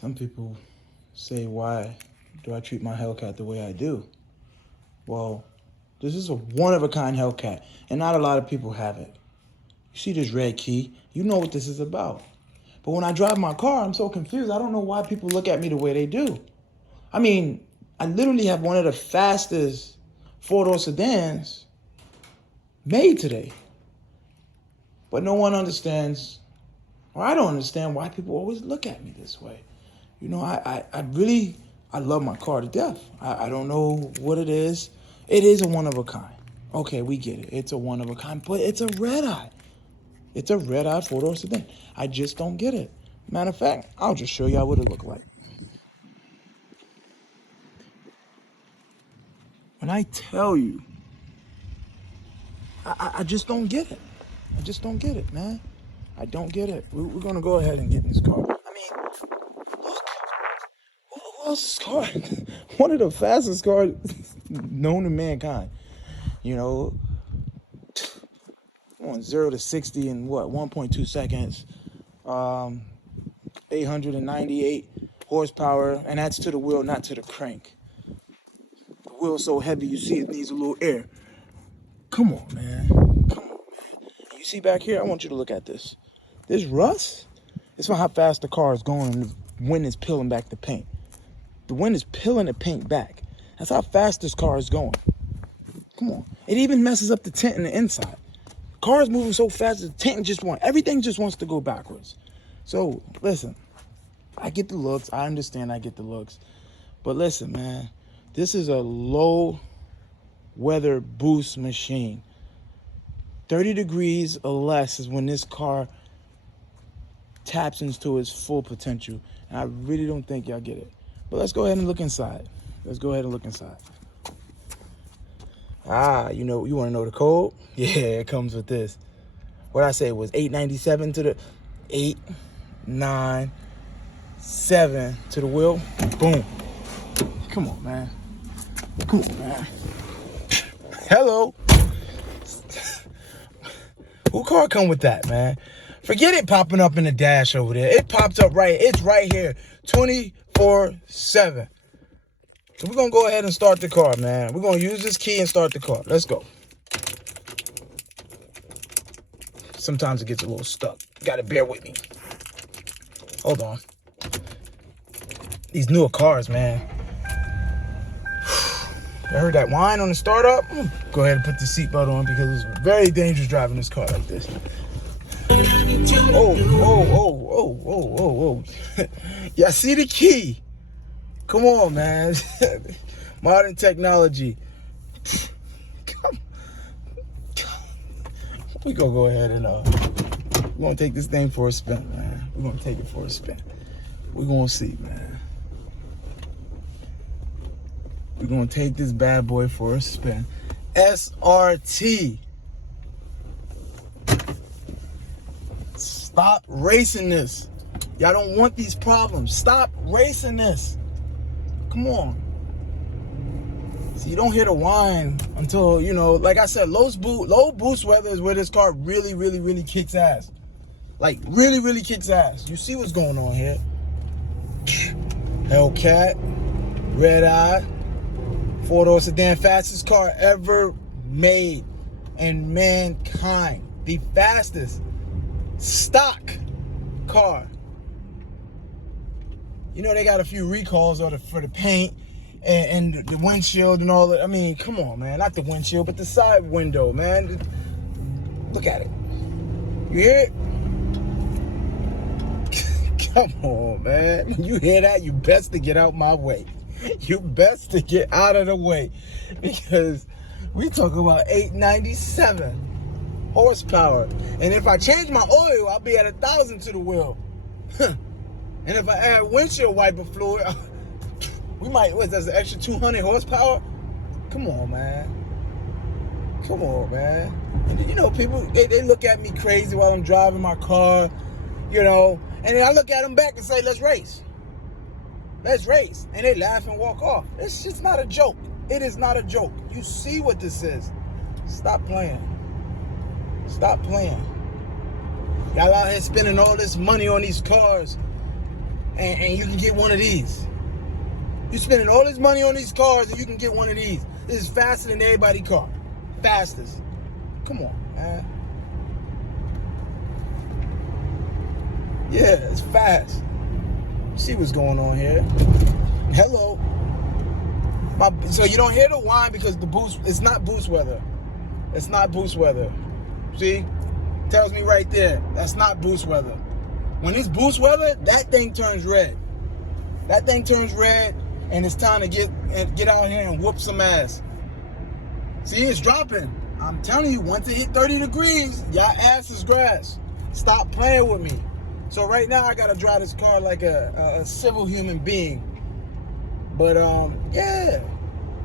Some people say, why do I treat my Hellcat the way I do? Well, this is a one-of-a-kind Hellcat, and not a lot of people have it. You see this red key, you know what this is about. But when I drive my car, I'm so confused. I don't know why people look at me the way they do. I mean, I literally have one of the fastest four-door sedans made today. But no one understands, or I don't understand why people always look at me this way. You know, I love my car to death. I don't know what it is. It is a one-of-a-kind. Okay, we get it. It's a one-of-a-kind, but it's a red-eye. It's a red-eye four-door sedan. I just don't get it. Matter of fact, I'll just show y'all what it looked like. When I tell you, I just don't get it. I just don't get it, man. I don't get it. We're going to go ahead and get in this car. I mean, look. Who else's car? One of the fastest cars known to mankind. You know, on 0 to 60 in what, 1.2 seconds. 898 horsepower, and that's to the wheel, not to the crank. The wheel's so heavy, you see it needs a little air. Come on, man. Come on, man. You see back here, I want you to look at this. This rust, it's not how fast the car is going and the wind is peeling back the paint. The wind is peeling the paint back. That's how fast this car is going. Come on. It even messes up the tint in the inside. The car is moving so fast, the tint everything just wants to go backwards. So, listen, I get the looks. I understand I get the looks. But listen, man, this is a low weather boost machine. 30 degrees or less is when this car taps into its full potential. And I really don't think y'all get it. But let's go ahead and look inside. Let's go ahead and look inside. You know, you want to know the code? Yeah, it comes with this. What I say was 897 to the 897 to the wheel. Boom. Come on, man. Come on, man. Hello. Who car come with that, man? Forget it popping up in the dash over there. It popped up right. It's right here, 24/7. So we're going to go ahead and start the car, man. We're going to use this key and start the car. Let's go. Sometimes it gets a little stuck. You got to bear with me. Hold on. These newer cars, man. I heard that whine on the startup. Go ahead and put the seatbelt on because it's very dangerous driving this car like this. Oh. Y'all see the key? Come on, man. Modern technology. We're going to go ahead and we're going to take this thing for a spin, man. We're going to take it for a spin. We're going to see, man. We're going to take this bad boy for a spin. SRT. Stop racing this. Y'all don't want these problems. Stop racing this. Come on. See, you don't hear the whine until, you know, like I said, low boost weather is where this car really kicks ass. Like, really kicks ass. You see what's going on here. Hellcat Redeye, four-door sedan, fastest car ever made in mankind. The fastest stock car. You know, they got a few recalls for the paint and the windshield and all that. I mean, come on, man. Not the windshield, but the side window, man. Look at it. You hear it? Come on, man. You hear that? You best to get out my way. You best to get out of the way. Because we talk about 897 horsepower. And if I change my oil, I'll be at 1,000 to the wheel. And if I add windshield wiper fluid, we might, that's an extra 200 horsepower? Come on, man. Come on, man. And, you know, people, they look at me crazy while I'm driving my car, you know, and then I look at them back and say, let's race. Let's race. And they laugh and walk off. It's just not a joke. It is not a joke. You see what this is. Stop playing. Stop playing. Y'all out here spending all this money on these cars. and you can get one of these. You're spending all this money on these cars and you can get one of these. This is faster than everybody's car. Fastest. Come on, man. Yeah, it's fast. See what's going on here. Hello. So you don't hear the whine because the boost, it's not boost weather. It's not boost weather. See? Tells me right there, that's not boost weather. When it's boost weather, that thing turns red. That thing turns red, and it's time to get out here and whoop some ass. See, it's dropping. I'm telling you, once it hit 30 degrees, y'all ass is grass. Stop playing with me. So right now, I gotta drive this car like a civil human being. But yeah.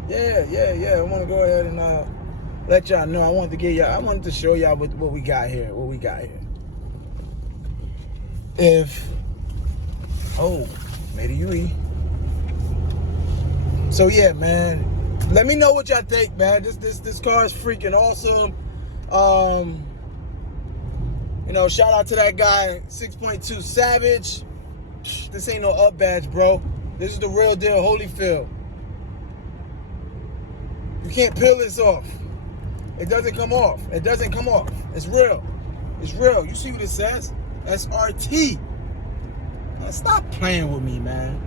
I want to go ahead and let y'all know. I wanted to show y'all what we got here. Made a UE. So yeah, man. Let me know what y'all think, man. This car is freaking awesome. You know, shout out to that guy, 6.2 Savage. This ain't no up badge, bro. This is the real deal, Holyfield. You can't peel this off. It doesn't come off. It doesn't come off. It's real. It's real. You see what it says? SRT. Stop playing with me, man.